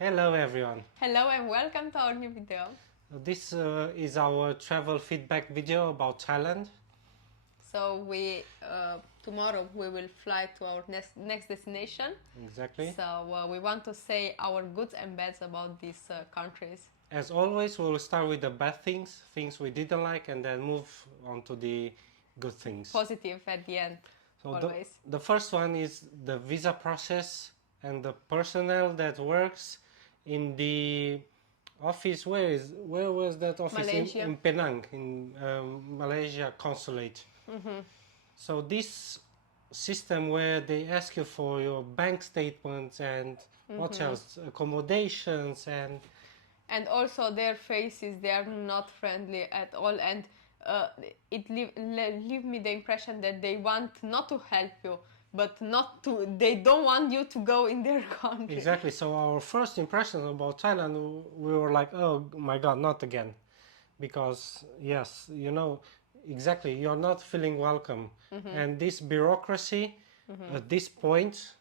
Hello everyone. Hello and welcome to our new video. This is our travel feedback video about Thailand. So tomorrow we will fly to our next destination. Exactly. So we want to say our goods and bads about these countries. As always, we'll start with the bad things, things we didn't like, and then move on to the good things. Positive at the end, So always. the first one is the visa process and the personnel that works in the office. Where was that office? Malaysia. In Penang, in Malaysia consulate. So this system where they ask you for your bank statements and what else, accommodations And also their faces, they are not friendly at all, and it leave me the impression that they want not to help you, but they don't want you to go in their country. exactly. So our first impression about Thailand, we were like, oh my God, not again, because yes, exactly, you're not feeling welcome, and this bureaucracy at this point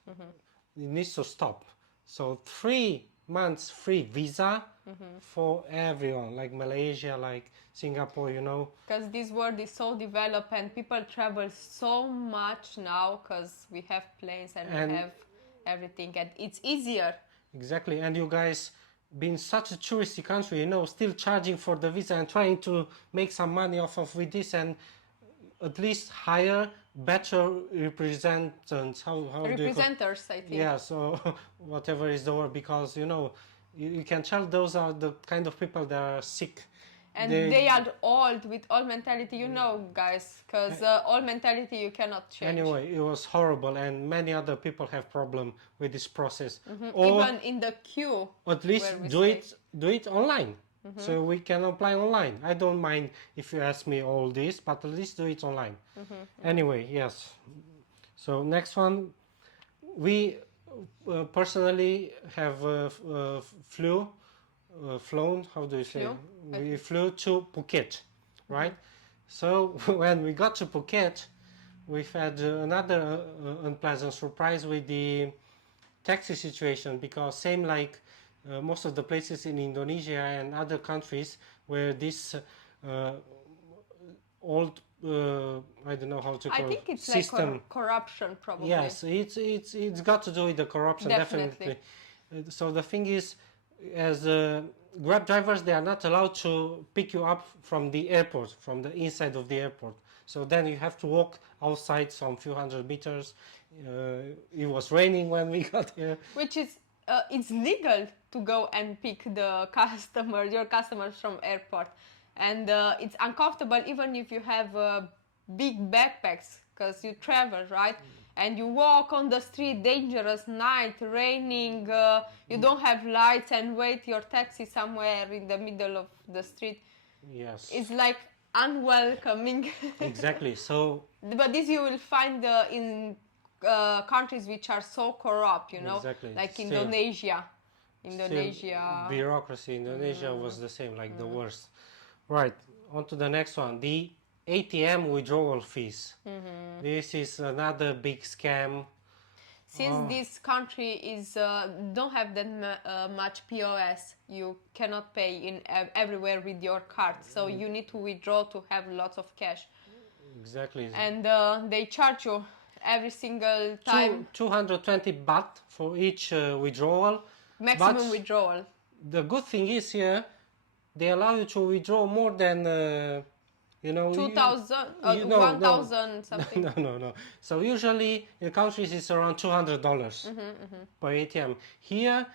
it needs to stop. So 3 months free visa for everyone, like Malaysia, like Singapore, Because this world is so developed and people travel so much now because we have planes and we have everything, and it's easier. Exactly, and you guys being such a touristy country, still charging for the visa and trying to make some money off of with this, and at least hire better representatives. How do you call- Representers, I think. Yeah, so whatever is the word, because you can tell those are the kind of people that are sick. And they are old, with old mentality, guys, because old mentality you cannot change. Anyway, it was horrible, and many other people have problem with this process. Even in the queue. At least do it online. So we can apply online. I don't mind if you ask me all this, but at least do it online. Anyway, yes. So next one, we personally have flown. How do you say? We flew to Phuket, right? So when we got to Phuket, we've had another unpleasant surprise with the taxi situation, because same like most of the places in Indonesia and other countries where this old I don't know how to call I think it's system. like corruption, probably. Yes, it's got to do with the corruption, definitely. So the thing is, as Grab drivers, they are not allowed to pick you up from the airport, from the inside of the airport. So then you have to walk outside some few hundred meters. It was raining when we got here. Which is, it's legal to go and pick your customers from airport. And it's uncomfortable even if you have big backpacks, because you travel, right? And you walk on the street, dangerous night, raining, you don't have lights, and wait your taxi somewhere in the middle of the street. Yes. It's like unwelcoming. Exactly. So. But this you will find in countries which are so corrupt, Exactly. like Still, Indonesia. Bureaucracy. Indonesia was the same, like the worst. Right. On to the next one. The ATM withdrawal fees. This is another big scam. Since this country is don't have that much POS, you cannot pay in everywhere with your card. So you need to withdraw to have lots of cash. Exactly. And they charge you every single time. 220 baht for each withdrawal. Maximum withdrawal. The good thing is here, they allow you to withdraw more than 2,000, 1,000 something. No. So usually in countries it's around $200 per ATM. Here,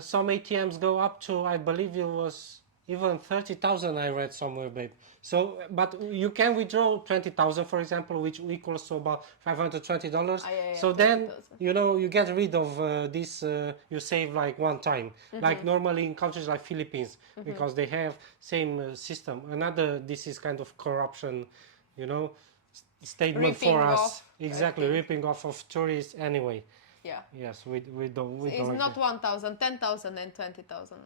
some ATMs go up to, I believe it was even 30,000. I read somewhere, babe. So, but you can withdraw 20,000, for example, which equals to about $520. So then, you get rid of this. You save like one time, like normally in countries like Philippines, because they have same system. This is kind of corruption, statement ripping for us. Off, exactly, ripping off of tourists anyway. Yeah. Yes, we don't. It's don't not 1,000, 10,000 and 20,000.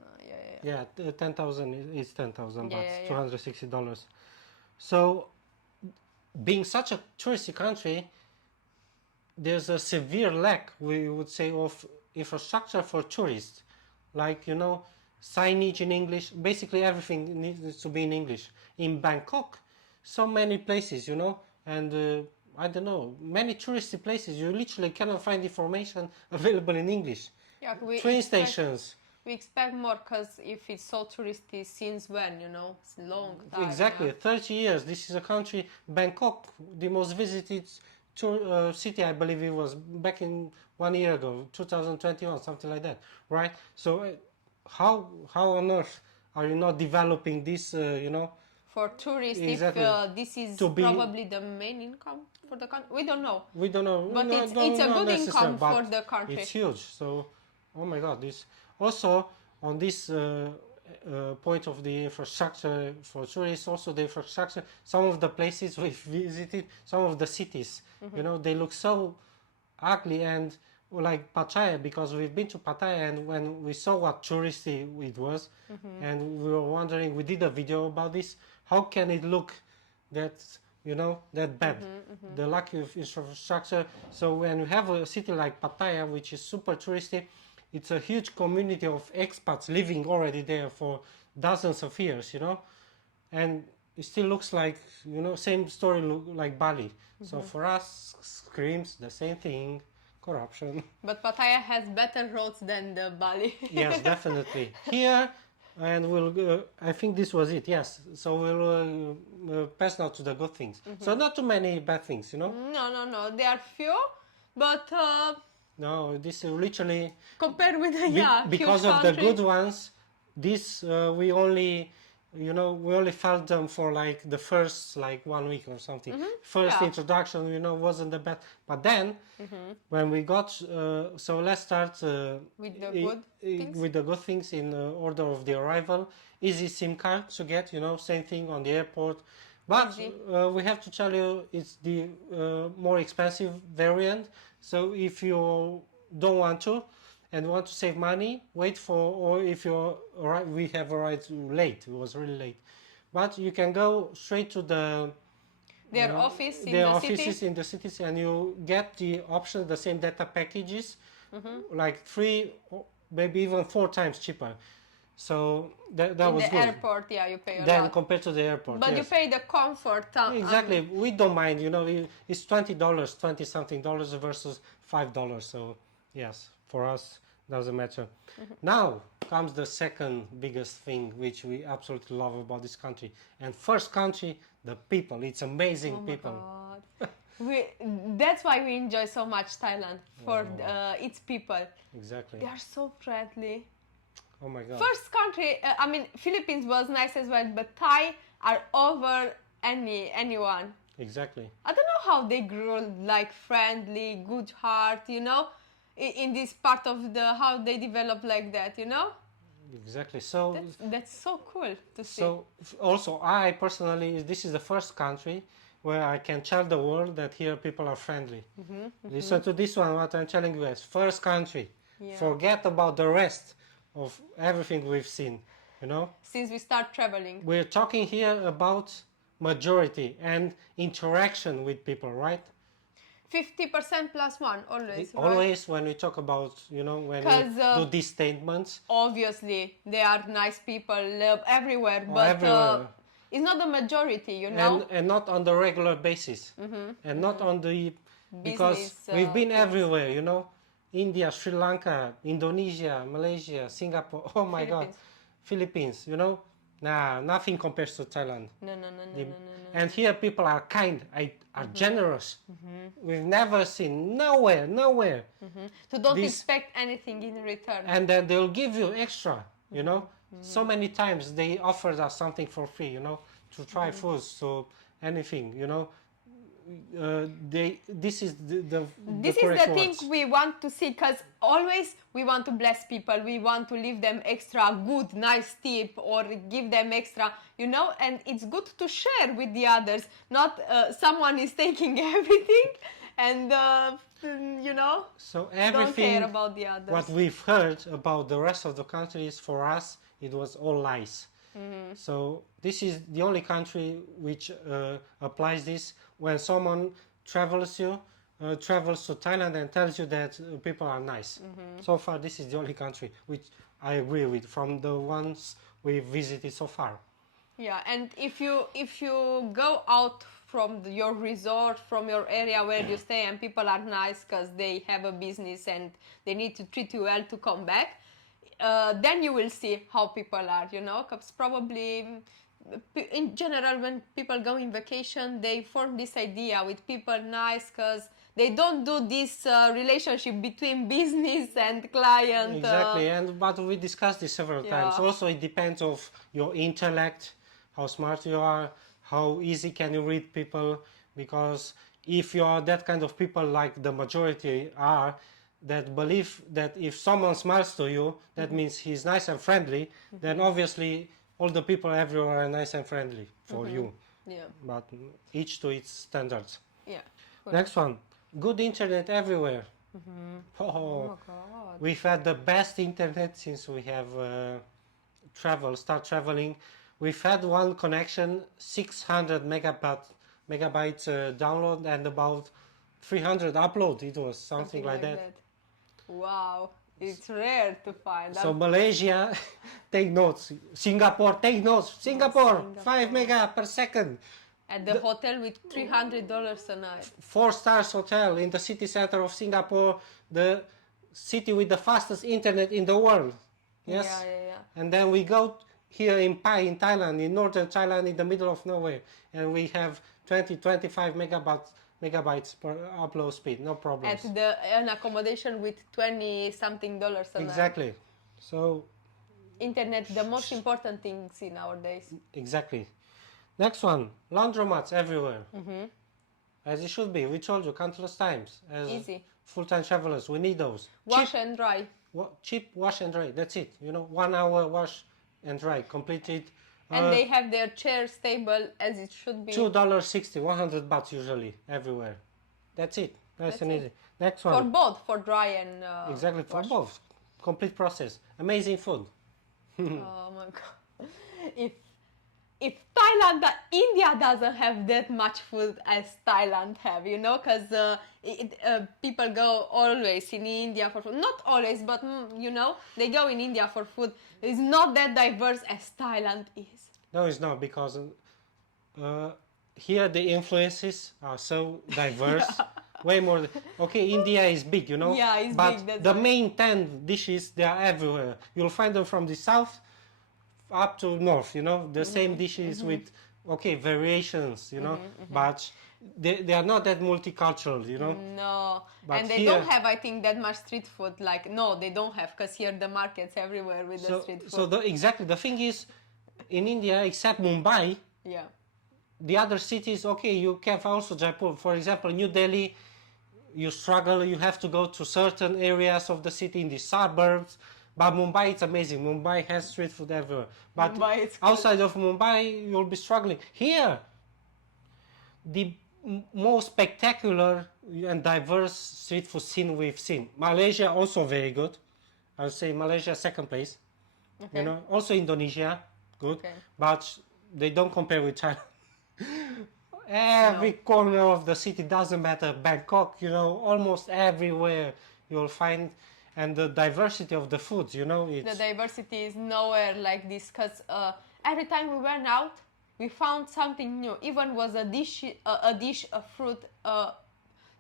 Yeah, 10,000 is 10,000 baht, $260. So, being such a touristy country, there's a severe lack, we would say, of infrastructure for tourists. like, you know, signage in English. Basically everything needs to be in English. In Bangkok, so many places, you know, and I don't know, many touristy places, you literally cannot find information available in English. Yeah, Train stations. we expect more because if it's so touristy, since when, you know, it's a long time. Exactly, Yeah. 30 years. This is a country, Bangkok, the most visited city, I believe it was back in 1 year ago, 2021, something like that, right? So, how on earth are you not developing this, you know? For tourists, Exactly. if this is To be- probably the main income for the country, we don't know. We don't know, But no, it's a not good necessary, income for but the country. it's huge. So, oh my God, this also on this point of the infrastructure for tourists, also the infrastructure. Some of the places we've visited, some of the cities, you know, they look so ugly and like Pattaya, because we've been to Pattaya and when we saw what touristy it was, and we were wondering, we did a video about this. How can it look that, you know, that bad? The lack of infrastructure. So when you have a city like Pattaya, which is super touristy, it's a huge community of expats living already there for dozens of years, you know, and it still looks like, you know, same story look like Bali. So for us, screams the same thing, corruption. But Pattaya has better roads than the Bali. Yes, definitely. Here, and we'll. I think this was it. Yes. So we'll pass now to the good things. So not too many bad things, you know. No. There are few, but No, this is literally compared with the because huge of the country, good ones. This we only, you know, we only felt them for like the first like 1 week or something. First Yeah. introduction, you know, wasn't the best. But then when we got, so let's start with the good things. with the good things in order of the arrival. Easy SIM card to get, you know, same thing on the airport. But Easy. we have to tell you, it's the more expensive variant. So if you don't want to and want to save money, wait for, or if you're we have arrived late, it was really late. But you can go straight to Their office in their the offices city. in the cities, and you get the option, the same data packages, like 3 or maybe even 4 times cheaper. So that In was the good. airport, yeah, you pay a Then lot. compared to the airport, But you yes. pay the comfort. Exactly, we don't mind. You know, it's $20, 20 something dollars versus $5. So yes, for us doesn't matter. Now comes the second biggest thing which we absolutely love about this country. And first country, the people. It's amazing Oh my people. God. That's why we enjoy so much Thailand for its people. Exactly. They are so friendly. Oh my God. First country, I mean, Philippines was nice as well, but Thai are over anyone. Exactly. I don't know how they grew like friendly, good heart, you know, in this part of the how they develop like that, you know. Exactly. So That's so cool to see. so also I personally, this is the first country where I can tell the world that here people are friendly. Listen to this one, what I'm telling you guys. First country. Yeah. Forget about the rest of everything we've seen, you know. Since we start traveling. We're talking here about majority and interaction with people, right? 50% plus one, always. Right? Always when we talk about, you know, when we 'Cause, do these statements, Obviously, they are nice people everywhere, but everywhere. it's not the majority, you know. and not on the regular basis, and not on the, because Business, we've been things. everywhere, you know, India, Sri Lanka, Indonesia, Malaysia, Singapore, oh my God, Philippines, you know, nah, nothing compares to Thailand. No. And here people are kind, are generous. We've never seen nowhere. So don't This- expect anything in return. And then they'll give you extra, you know. So many times they offered us something for free, you know, to try foods, so anything, you know. This is This is correct the thing words. we want to see, because always we want to bless people, we want to leave them extra good, nice tip, or give them extra, you know, and it's good to share with the others, not someone is taking everything and, you know, So don't everything care about the others. what we've heard about the rest of the countries, for us it was all lies. So this is the only country which applies this. When someone travels you, travels to Thailand and tells you that people are nice. So far, this is the only country which I agree with from the ones we visited so far. Yeah, and if you go out from your resort, from your area where you stay, and people are nice because they have a business and they need to treat you well to come back, then you will see how people are, you know, because probably in general when people go in vacation they form this idea with people nice because they don't do this relationship between business and client. Exactly, but we discussed this several times. Yeah. Also, it depends of your intellect, how smart you are, how easy can you read people. Because if you are that kind of people, like the majority are, that believe that if someone smiles to you, that means he's nice and friendly, then obviously all the people everywhere are nice and friendly for you. Yeah. But each to its standards. Yeah. Next one, good internet everywhere. Oh, Oh God. we've had the best internet since we have start traveling. We've had one connection, 600 megabytes download and about 300 upload. It was something like that. Wow, it's rare to find. So Malaysia, take notes. Singapore, take notes. Singapore, 5 mega per second. At the hotel with $300 a night. 4 stars hotel in the city center of Singapore, the city with the fastest internet in the world. Yes. Yeah. And then we go here in Pai in Thailand, in northern Thailand, in the middle of nowhere, and we have 25 megabytes per upload speed, no problems. At an accommodation with 20 something dollars a night. Exactly. So Internet, the most important things in our days. exactly. Next one, laundromats everywhere. As it should be. We told you countless times. As Easy. full-time travelers, we need those. Wash and dry. Cheap wash and dry. That's it. You know, 1 hour wash and dry, completed. And they have their chairs stable as it should be. $2.60, 100 baht usually everywhere. That's it. Nice and easy. Next one. For both, for dry and Exactly, for wash. both. Complete process. Amazing food. Oh my God. If Thailand, India doesn't have that much food as Thailand have, you know, because people go always in India for food. Not always, but you know, they go in India for food. It's not that diverse as Thailand is. No, it's not, because here the influences are so diverse. Way more. Okay, India is big, you know. Yeah, it's but big, that's the why. main 10 dishes, they are everywhere. You'll find them from the south up to north, you know. The same dishes with, okay, variations, you know. But they are not that multicultural, you know. No, But and they here- don't have, I think, that much street food. Like, no, they don't have, because here the markets everywhere with the street food. So exactly, the thing is, in India, except Mumbai, Yeah. the other cities, okay, you have also Jaipur. For example, New Delhi, you struggle, you have to go to certain areas of the city in the suburbs. But Mumbai, it's amazing. Mumbai has street food everywhere. But Mumbai, it's cool. outside of Mumbai, you'll be struggling. Here, the most spectacular and diverse street food scene we've seen. Malaysia also very good. I would say Malaysia second place. Okay. You know, also Indonesia good, Okay. but they don't compare with China. Every corner of the city, doesn't matter. Bangkok, you know, almost everywhere you'll find, and the diversity of the foods, you know, The it's diversity is nowhere like this, because every time we went out, we found something new. Even was a dish, a fruit,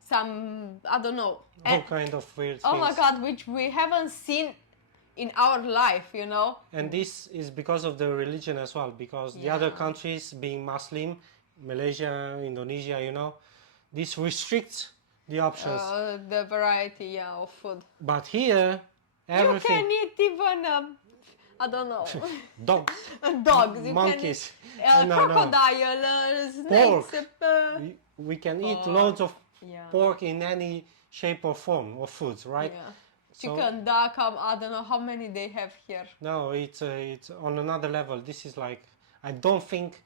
some, I don't know. all kind of weird Oh things. my God, which we haven't seen in our life, you know. And this is because of the religion as well, because the other countries being Muslim, Malaysia, Indonesia, you know, this restricts the options. The variety, of food. But here, everything, You can eat even, I don't know, dogs, dogs. You monkeys, can eat, No, no. crocodile, Pork. snakes. we can eat loads of Yeah. pork in any shape or form of foods, right? Yeah. So- Chicken, duck, I don't know how many they have here. No, it's on another level. This is like, I don't think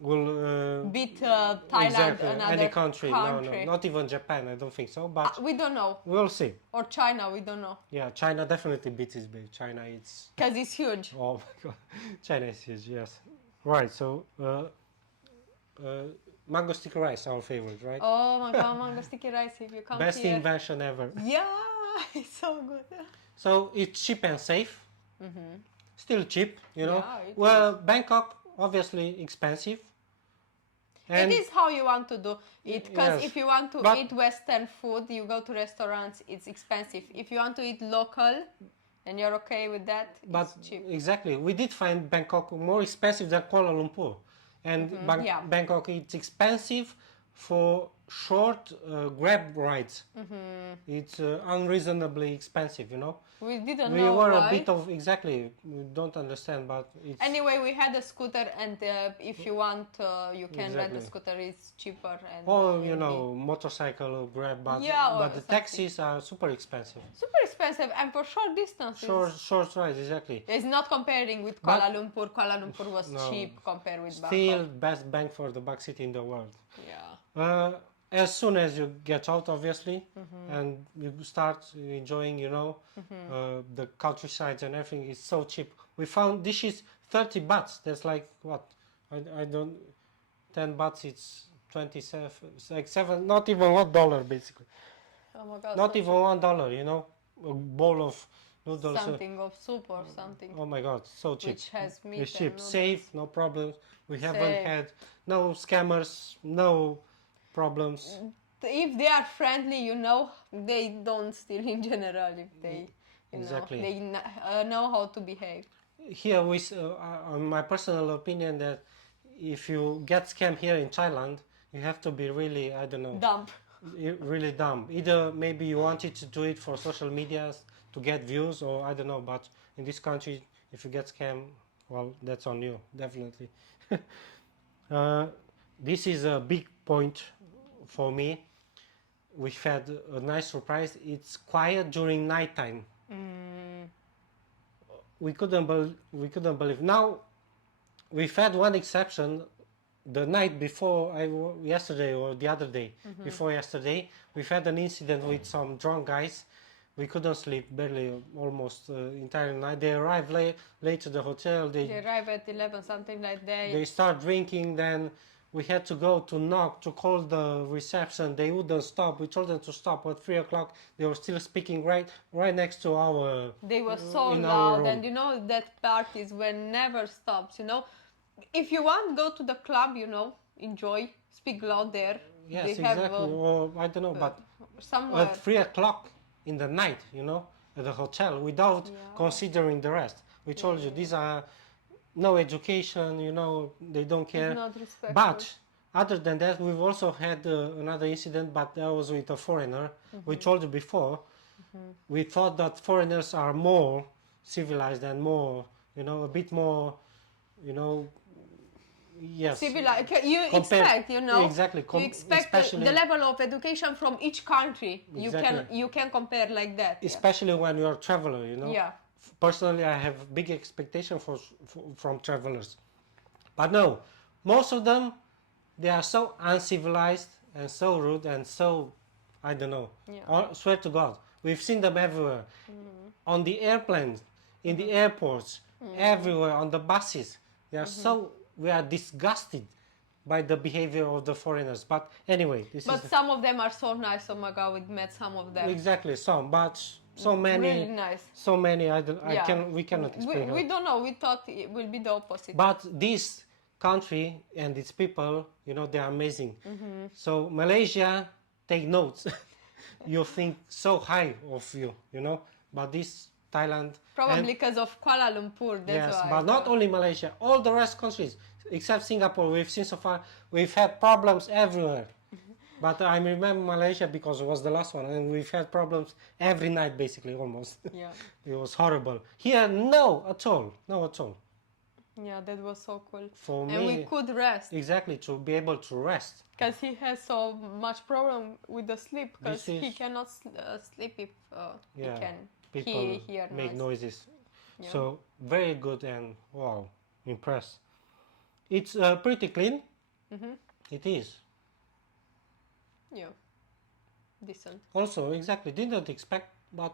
will Beat Thailand, exactly another any country. No, country. not even Japan. I don't think so. But We don't know. we'll see. Or China, we don't know. Yeah, China definitely beats its big. China, it's Because it's huge. oh my god, China is huge. Yes, right. So mango sticky rice, our favorite, right? Oh my god, mango sticky rice! If you come Best here, invention ever. yeah, it's so good. So it's cheap and safe. Still cheap, you know. Yeah, it Well, Bangkok obviously expensive. It is how you want to do it, because Yes, if you want to but- eat Western food, you go to restaurants, it's expensive. If you want to eat local and you're okay with that, But it's cheap. exactly, we did find Bangkok more expensive than Kuala Lumpur, and yeah. Bangkok it's expensive for short Grab rides. It's unreasonably expensive, you know. We didn't We know were why. a bit of exactly. We don't understand, but it's Anyway, we had a scooter, and if you want, you can rent Exactly. the scooter. It's cheaper and or will you be know motorcycle Grab, but Yeah, or but the something. taxis are super expensive. super expensive, and for short distances. Short rides, exactly. It's not comparing with But- Kuala Lumpur. Kuala Lumpur was No. cheap compared with Still Bangkok. best bang for the buck city in the world. Yeah. As soon as you get out, obviously, and you start enjoying, you know, the countryside and everything is so cheap. We found dishes 30 bahts. That's like what? I don't. 10 bahts. It's 27. It's like seven. Not even $1 basically. Oh my god. Not so even $1. You know, a bowl of noodles. something of soup or something, Oh my god, so cheap. which has meat It's and cheap, noodles. safe, no problems. We haven't Safe. had no scammers, no problems. If they are friendly, you know, they don't steal in general. If they, you Exactly. know, they know how to behave. Here, on my personal opinion, that if you get scammed here in Thailand, you have to be really, I don't know, Dump. really dumb. Either maybe you wanted to do it for social media to get views, or I don't know. But in this country, if you get scammed, well, that's on you, definitely. This is a big point for me. We've had a nice surprise. It's quiet during nighttime. We couldn't believe. Now we've had one exception. The night before, yesterday or the other day, before yesterday, we've had an incident with some drunk guys. We couldn't sleep, barely, almost entire night. They arrived late to the hotel. They arrive at 11, something like that. They start drinking. Then we had to go to knock to call the reception. They wouldn't stop. We told them to stop. At 3 o'clock, they were still speaking right next to our. They were so in our loud, room. and you know that parties when never stops. You know, if you want, go to the club. You know, enjoy, speak loud there. Yes, they exactly. have Or I don't know, but somewhere. at 3 o'clock in the night, you know, at the hotel, without considering the rest. We told you these are no education. You know, they don't care. It's not respectful. But other than that, we've also had another incident, but that was with a foreigner. We told you before. We thought that foreigners are more civilized and more, you know, a bit more, you know, yes. Civilized. You Compare- expect, you know, exactly, you expect especially- the level of education from each country. Exactly. You can compare like that. Especially when you're a traveler, you know. Yeah. Personally, I have big expectation from travelers, but no, most of them, they are so uncivilized and so rude and so, I don't know. Yeah. Swear to God, we've seen them everywhere, on the airplanes, in the airports, everywhere on the buses. They are so. We are disgusted by the behavior of the foreigners. But anyway, this But is some of them are so nice. Oh my god, we met some of them. exactly some, but so many. Really nice. So many, I don't, Yeah. we cannot explain. We don't know. We thought it will be the opposite. But this country and its people, you know, they are amazing. So Malaysia, take notes. You think so high of you, you know, but this Thailand. Probably and- because of Kuala Lumpur. That's yes, why. but not only Malaysia, all the rest countries except Singapore. We've seen so far. We've had problems everywhere. But I remember Malaysia because it was the last one, and we've had problems every night, basically, almost. Yeah. It was horrible. Here, no at all. Yeah, that was so cool. For And me, we could rest. exactly, to be able to rest. Because he has so much problem with the sleep. Because This he is- cannot sleep if Yeah, he can People hear make noise. noises. Yeah. So very good and wow, impressed. It's pretty clean. It is. Yeah. Decent. Also, exactly, didn't expect, but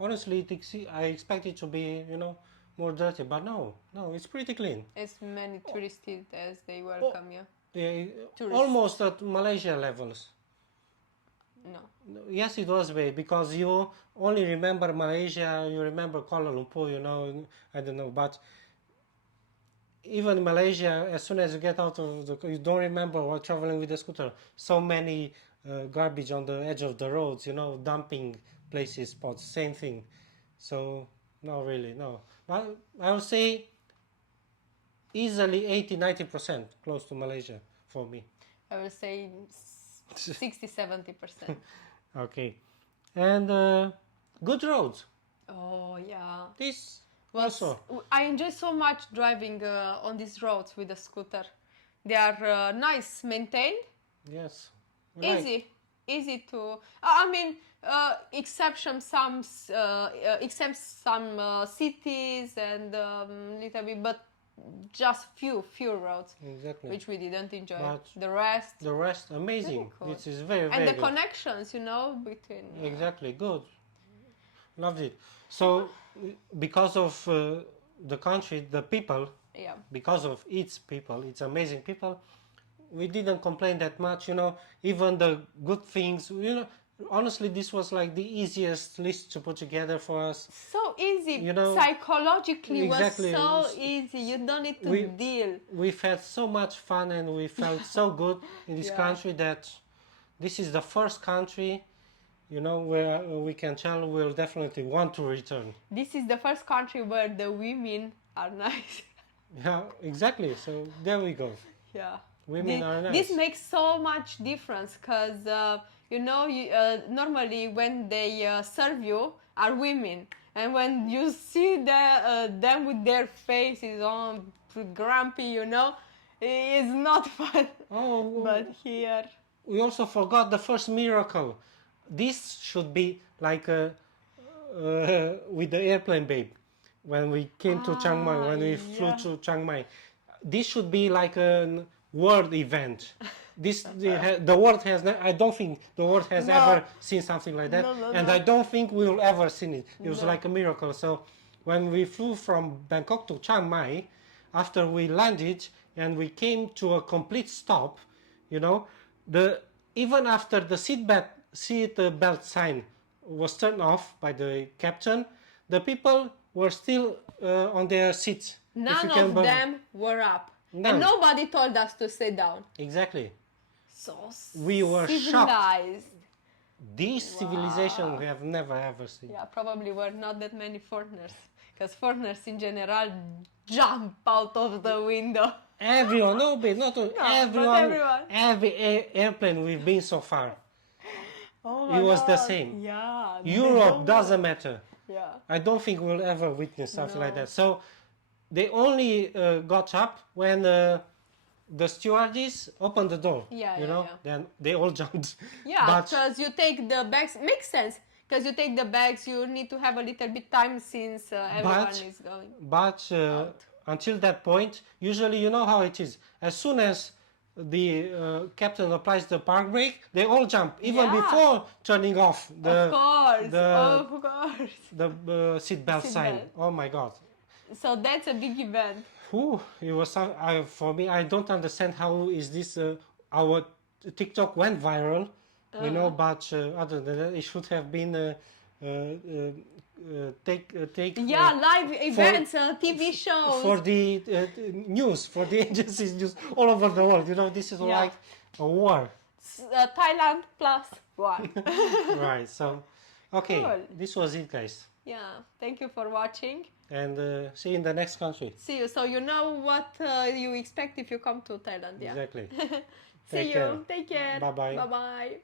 honestly, I expect it to be, you know, more dirty. But no, it's pretty clean. As many tourists as they welcome you. Tourists. almost at Malaysia levels. No. Yes, it was way because you only remember Malaysia, you remember Kuala Lumpur, you know, I don't know, but even Malaysia, as soon as you get out of you don't remember while traveling with the scooter. So many garbage on the edge of the roads, you know, dumping places, spots, same thing. So, no, really, no. But I would say easily 80-90% close to Malaysia for me. I will say 60-70%. Okay. And good roads. Oh yeah. This Was also. I enjoy so much driving on these roads with a scooter. They are nice, maintained, Yes. Right. easy to. I mean, except some cities and little bit, but just few roads Exactly. which we didn't enjoy. But the rest, amazing. Very cool. It is very, and very the good. connections, between. Exactly. Good. Loved it. So, because of the country, the people, Yeah. because of its people, its amazing people, we didn't complain that much, you know, even the good things, you know, honestly, this was like the easiest list to put together for us. So easy, You know, psychologically exactly. was so easy. You don't need to We- deal. We've had so much fun and we felt so good in this Yeah. country that this is the first country, you know, where we can tell we'll definitely want to return. This is the first country where the women are nice. Yeah, exactly. So there we go. Yeah. Women are nice. This makes so much difference because normally when they serve you are women, and when you see them with their faces on grumpy, it's not fun. Oh, But here, we also forgot the first miracle. This should be like with the airplane, babe. When we came to Chiang Mai, when we flew yeah. to Chiang Mai, this should be like a world event. The world has. I don't think the world has No. ever seen something like that, No, and no. I don't think we'll ever seen it. It was No. like a miracle. So, when we flew from Bangkok to Chiang Mai, after we landed and we came to a complete stop, you know, even after the seat belt sign was turned off by the captain, the people were still on their seats. None of them were up. None. And nobody told us to sit down. Exactly. So We were civilized. This civilization we have never ever seen. Yeah, probably were not that many foreigners. Because foreigners in general jump out of the window. Everyone, no, but not everyone. everyone. Every airplane we've been so far, Oh my it was the God. same. Yeah. Europe doesn't matter. Yeah. I don't think we'll ever witness something like No. that. So they only got up when the stewardess opened the door. Yeah, you yeah, know, yeah. then they all jumped. Yeah, But because you take the bags. Makes sense. Because you take the bags, you need to have a little bit time since everyone is going. But until that point, usually you know how it is. As soon as the captain applies the park brake, they all jump, even Yeah. before turning off Of course. the seatbelt sign. Seatbelt. Oh my God. So that's a big event. Whew, it was for me. I don't understand how is this our TikTok went viral, you know. But other than that, it should have been take. Yeah, live events, TV shows. For the news, for the agencies news all over the world. You know, this is Yeah. like a war. Thailand +1. Right. So, okay, Cool. this was it, guys. Yeah, thank you for watching. And see you in the next country. See you. So you know what you expect if you come to Thailand. Yeah. Exactly. See Take you. care. Take care. Bye-bye. Bye bye.